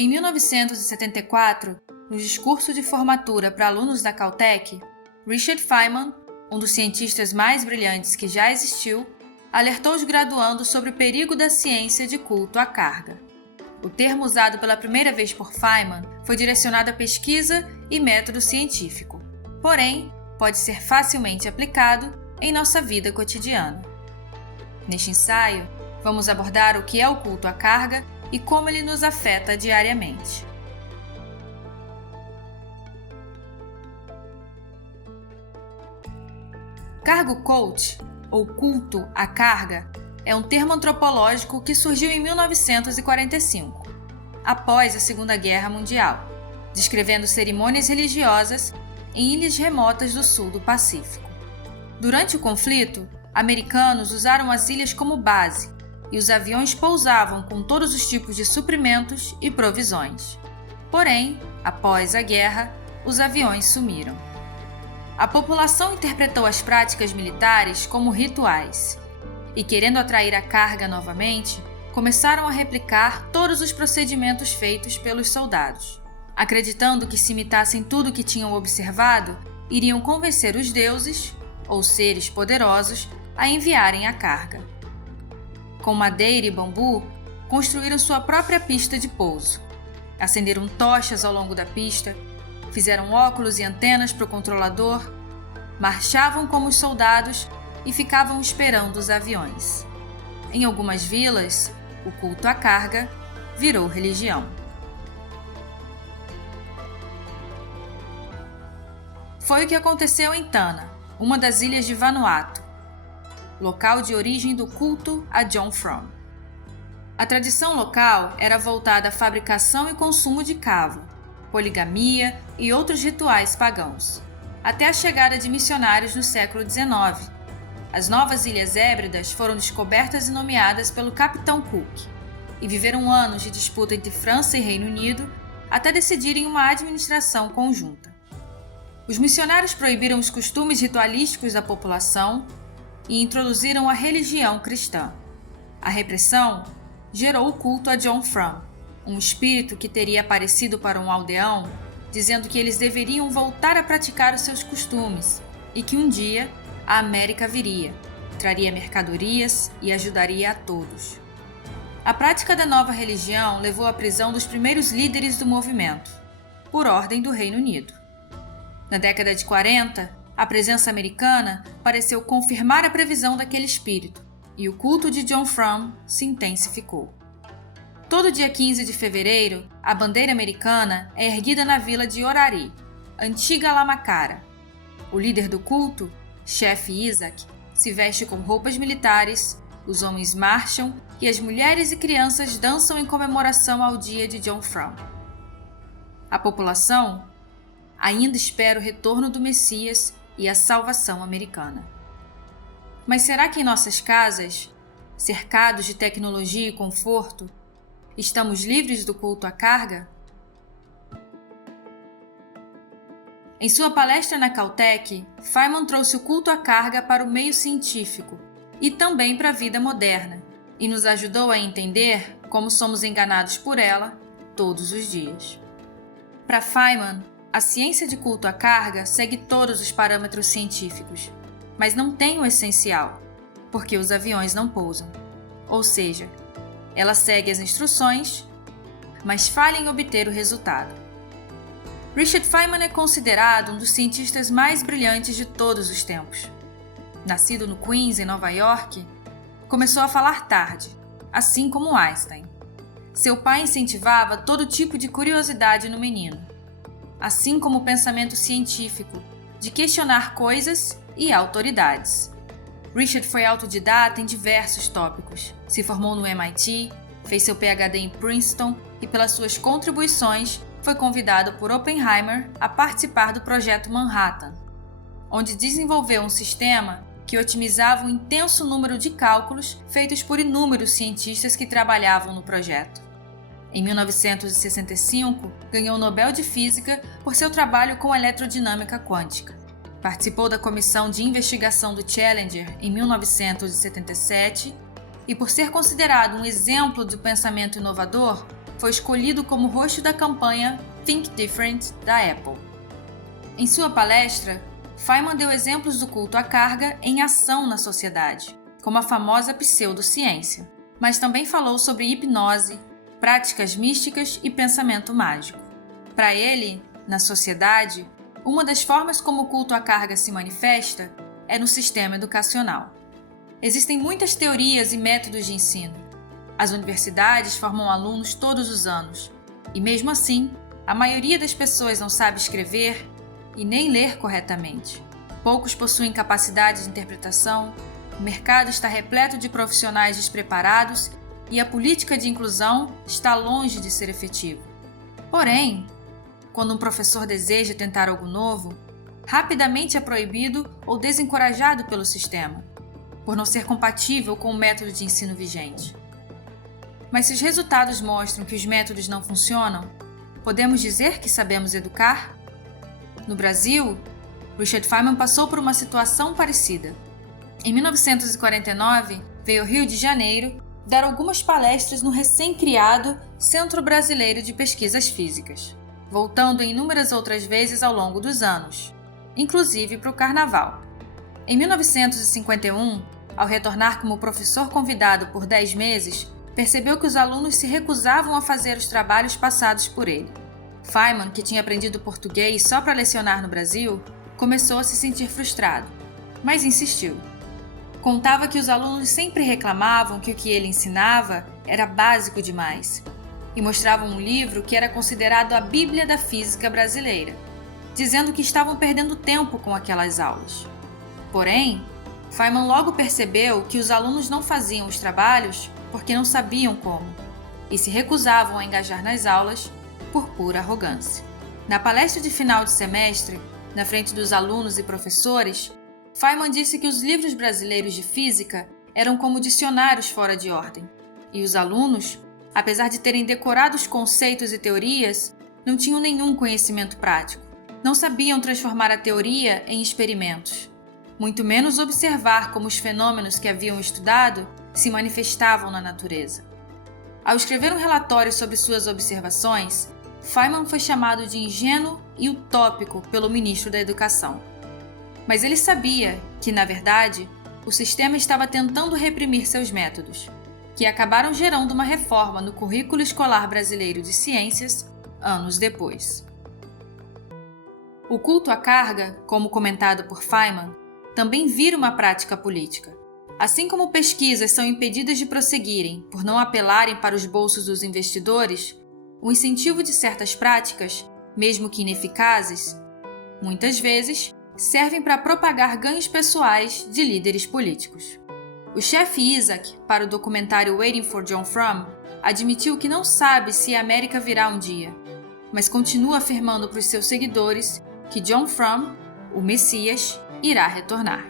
Em 1974, no discurso de formatura para alunos da Caltech, Richard Feynman, um dos cientistas mais brilhantes que já existiu, alertou os graduandos sobre o perigo da ciência de culto à carga. O termo usado pela primeira vez por Feynman foi direcionado à pesquisa e método científico, porém, pode ser facilmente aplicado em nossa vida cotidiana. Neste ensaio, vamos abordar o que é o culto à carga e como ele nos afeta diariamente. Cargo cult, ou culto à carga, é um termo antropológico que surgiu em 1945, após a Segunda Guerra Mundial, descrevendo cerimônias religiosas em ilhas remotas do sul do Pacífico. Durante o conflito, americanos usaram as ilhas como base e os aviões pousavam com todos os tipos de suprimentos e provisões. Porém, após a guerra, os aviões sumiram. A população interpretou as práticas militares como rituais e, querendo atrair a carga novamente, começaram a replicar todos os procedimentos feitos pelos soldados, acreditando que se imitassem tudo o que tinham observado, iriam convencer os deuses, ou seres poderosos, a enviarem a carga. Com madeira e bambu, construíram sua própria pista de pouso, acenderam tochas ao longo da pista, fizeram óculos e antenas para o controlador, marchavam como os soldados e ficavam esperando os aviões. Em algumas vilas, o culto à carga virou religião. Foi o que aconteceu em Tanna, uma das ilhas de Vanuatu, local de origem do culto a John Frum. A tradição local era voltada à fabricação e consumo de cavo, poligamia e outros rituais pagãos, até a chegada de missionários no século XIX. As novas Ilhas Hébridas foram descobertas e nomeadas pelo Capitão Cook, e viveram anos de disputa entre França e Reino Unido até decidirem uma administração conjunta. Os missionários proibiram os costumes ritualísticos da população e introduziram a religião cristã. A repressão gerou o culto a John Frum, um espírito que teria aparecido para um aldeão, dizendo que eles deveriam voltar a praticar os seus costumes e que um dia a América viria, traria mercadorias e ajudaria a todos. A prática da nova religião levou à prisão dos primeiros líderes do movimento, por ordem do Reino Unido. Na década de 40, a presença americana pareceu confirmar a previsão daquele espírito, e o culto de John Frum se intensificou. Todo dia 15 de fevereiro, a bandeira americana é erguida na vila de Orari, antiga Lamacara. O líder do culto, chefe Isaac, se veste com roupas militares, os homens marcham e as mulheres e crianças dançam em comemoração ao dia de John Frum. A população ainda espera o retorno do Messias e a salvação americana. Mas será que em nossas casas, cercados de tecnologia e conforto, estamos livres do culto à carga? Em sua palestra na Caltech, Feynman trouxe o culto à carga para o meio científico e também para a vida moderna, e nos ajudou a entender como somos enganados por ela todos os dias. Para Feynman, a ciência de culto à carga segue todos os parâmetros científicos, mas não tem o essencial, porque os aviões não pousam. Ou seja, ela segue as instruções, mas falha em obter o resultado. Richard Feynman é considerado um dos cientistas mais brilhantes de todos os tempos. Nascido no Queens, em Nova York, começou a falar tarde, assim como Einstein. Seu pai incentivava todo tipo de curiosidade no menino, assim como o pensamento científico, de questionar coisas e autoridades. Richard foi autodidata em diversos tópicos, se formou no MIT, fez seu PhD em Princeton e, pelas suas contribuições, foi convidado por Oppenheimer a participar do Projeto Manhattan, onde desenvolveu um sistema que otimizava um intenso número de cálculos feitos por inúmeros cientistas que trabalhavam no projeto. Em 1965, ganhou o Nobel de Física por seu trabalho com eletrodinâmica quântica. Participou da comissão de investigação do Challenger em 1977 e, por ser considerado um exemplo do pensamento inovador, foi escolhido como rosto da campanha Think Different da Apple. Em sua palestra, Feynman deu exemplos do culto à carga em ação na sociedade, como a famosa pseudociência, mas também falou sobre hipnose, práticas místicas e pensamento mágico. Para ele, na sociedade, uma das formas como o culto à carga se manifesta é no sistema educacional. Existem muitas teorias e métodos de ensino. As universidades formam alunos todos os anos, e mesmo assim, a maioria das pessoas não sabe escrever e nem ler corretamente. Poucos possuem capacidade de interpretação, o mercado está repleto de profissionais despreparados e a política de inclusão está longe de ser efetiva. Porém, quando um professor deseja tentar algo novo, rapidamente é proibido ou desencorajado pelo sistema, por não ser compatível com o método de ensino vigente. Mas se os resultados mostram que os métodos não funcionam, podemos dizer que sabemos educar? No Brasil, Richard Feynman passou por uma situação parecida. Em 1949, veio ao Rio de Janeiro dar algumas palestras no recém-criado Centro Brasileiro de Pesquisas Físicas, voltando inúmeras outras vezes ao longo dos anos, inclusive para o Carnaval. Em 1951, ao retornar como professor convidado por 10 meses, percebeu que os alunos se recusavam a fazer os trabalhos passados por ele. Feynman, que tinha aprendido português só para lecionar no Brasil, começou a se sentir frustrado, mas insistiu. Contava que os alunos sempre reclamavam que o que ele ensinava era básico demais e mostravam um livro que era considerado a Bíblia da Física brasileira, dizendo que estavam perdendo tempo com aquelas aulas. Porém, Feynman logo percebeu que os alunos não faziam os trabalhos porque não sabiam como e se recusavam a engajar nas aulas por pura arrogância. Na palestra de final de semestre, na frente dos alunos e professores, Feynman disse que os livros brasileiros de física eram como dicionários fora de ordem, e os alunos, apesar de terem decorado os conceitos e teorias, não tinham nenhum conhecimento prático. Não sabiam transformar a teoria em experimentos, muito menos observar como os fenômenos que haviam estudado se manifestavam na natureza. Ao escrever um relatório sobre suas observações, Feynman foi chamado de ingênuo e utópico pelo ministro da Educação. Mas ele sabia que, na verdade, o sistema estava tentando reprimir seus métodos, que acabaram gerando uma reforma no currículo escolar brasileiro de ciências anos depois. O culto à carga, como comentado por Feynman, também vira uma prática política. Assim como pesquisas são impedidas de prosseguirem por não apelarem para os bolsos dos investidores, o incentivo de certas práticas, mesmo que ineficazes, muitas vezes servem para propagar ganhos pessoais de líderes políticos. O chefe Isaac, para o documentário Waiting for John Frum, admitiu que não sabe se a América virá um dia, mas continua afirmando para os seus seguidores que John Frum, o Messias, irá retornar.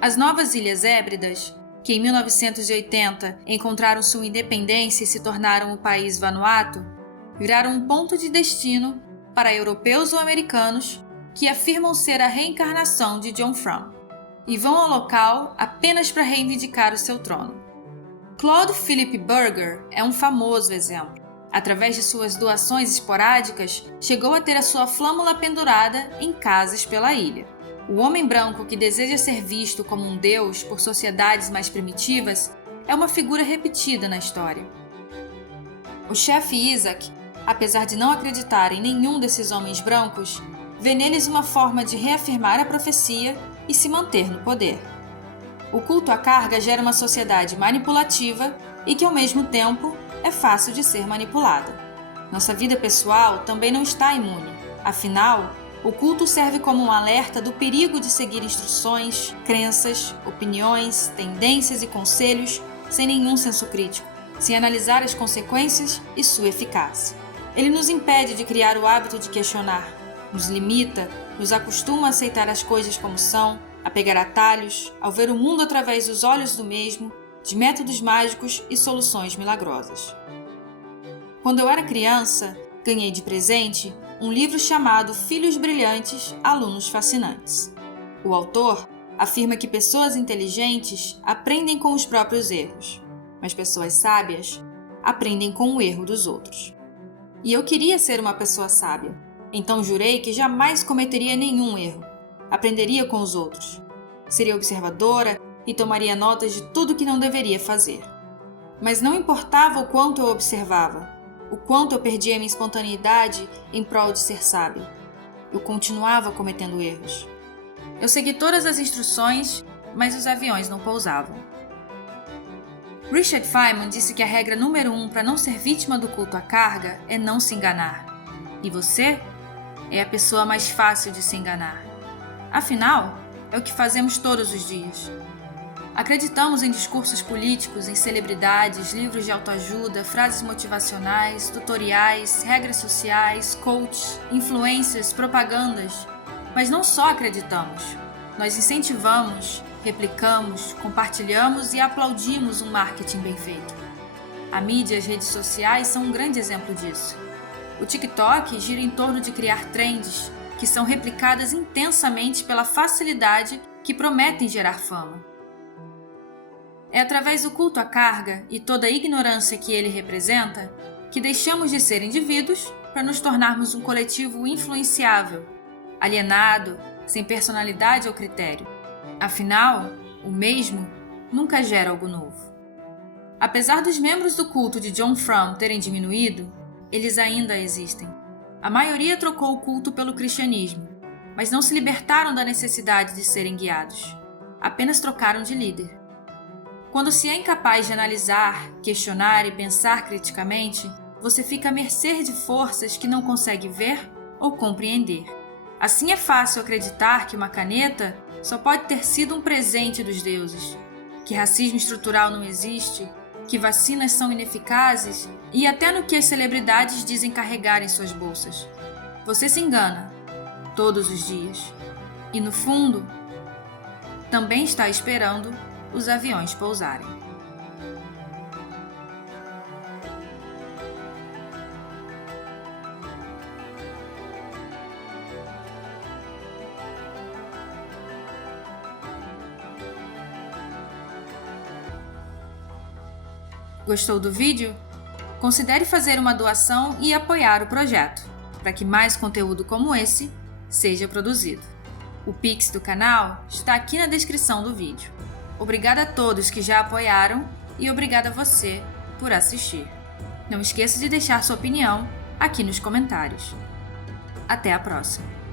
As Novas Ilhas Hébridas, que em 1980 encontraram sua independência e se tornaram o país Vanuatu, viraram um ponto de destino para europeus ou americanos que afirmam ser a reencarnação de John Frum e vão ao local apenas para reivindicar o seu trono. Claude Philippe Berger é um famoso exemplo. Através de suas doações esporádicas, chegou a ter a sua flâmula pendurada em casas pela ilha. O homem branco que deseja ser visto como um deus por sociedades mais primitivas é uma figura repetida na história. O chefe Isaac, apesar de não acreditar em nenhum desses homens brancos, vê neles uma forma de reafirmar a profecia e se manter no poder. O culto à carga gera uma sociedade manipulativa e que, ao mesmo tempo, é fácil de ser manipulada. Nossa vida pessoal também não está imune. Afinal, o culto serve como um alerta do perigo de seguir instruções, crenças, opiniões, tendências e conselhos sem nenhum senso crítico, sem analisar as consequências e sua eficácia. Ele nos impede de criar o hábito de questionar, nos limita, nos acostuma a aceitar as coisas como são, a pegar atalhos, ao ver o mundo através dos olhos do mesmo, de métodos mágicos e soluções milagrosas. Quando eu era criança, ganhei de presente um livro chamado Filhos Brilhantes, Alunos Fascinantes. O autor afirma que pessoas inteligentes aprendem com os próprios erros, mas pessoas sábias aprendem com o erro dos outros. E eu queria ser uma pessoa sábia. Então jurei que jamais cometeria nenhum erro. Aprenderia com os outros. Seria observadora e tomaria notas de tudo que não deveria fazer. Mas não importava o quanto eu observava, o quanto eu perdia minha espontaneidade em prol de ser sábia. Eu continuava cometendo erros. Eu segui todas as instruções, mas os aviões não pousavam. Richard Feynman disse que a regra número 1 para não ser vítima do culto à carga é não se enganar. E você é a pessoa mais fácil de se enganar. Afinal, é o que fazemos todos os dias. Acreditamos em discursos políticos, em celebridades, livros de autoajuda, frases motivacionais, tutoriais, regras sociais, coaches, influências, propagandas. Mas não só acreditamos. Nós incentivamos, replicamos, compartilhamos e aplaudimos um marketing bem feito. A mídia e as redes sociais são um grande exemplo disso. O TikTok gira em torno de criar trends que são replicadas intensamente pela facilidade que prometem gerar fama. É através do culto à carga e toda a ignorância que ele representa que deixamos de ser indivíduos para nos tornarmos um coletivo influenciável, alienado, sem personalidade ou critério. Afinal, o mesmo nunca gera algo novo. Apesar dos membros do culto de John Frum terem diminuído, eles ainda existem. A maioria trocou o culto pelo cristianismo, mas não se libertaram da necessidade de serem guiados. Apenas trocaram de líder. Quando se é incapaz de analisar, questionar e pensar criticamente, você fica à mercê de forças que não consegue ver ou compreender. Assim é fácil acreditar que uma caneta só pode ter sido um presente dos deuses, que racismo estrutural não existe, que vacinas são ineficazes e até no que as celebridades dizem carregar em suas bolsas. Você se engana, todos os dias. E no fundo, também está esperando os aviões pousarem. Gostou do vídeo? Considere fazer uma doação e apoiar o projeto, para que mais conteúdo como esse seja produzido. O Pix do canal está aqui na descrição do vídeo. Obrigada a todos que já apoiaram e obrigada a você por assistir. Não esqueça de deixar sua opinião aqui nos comentários. Até a próxima!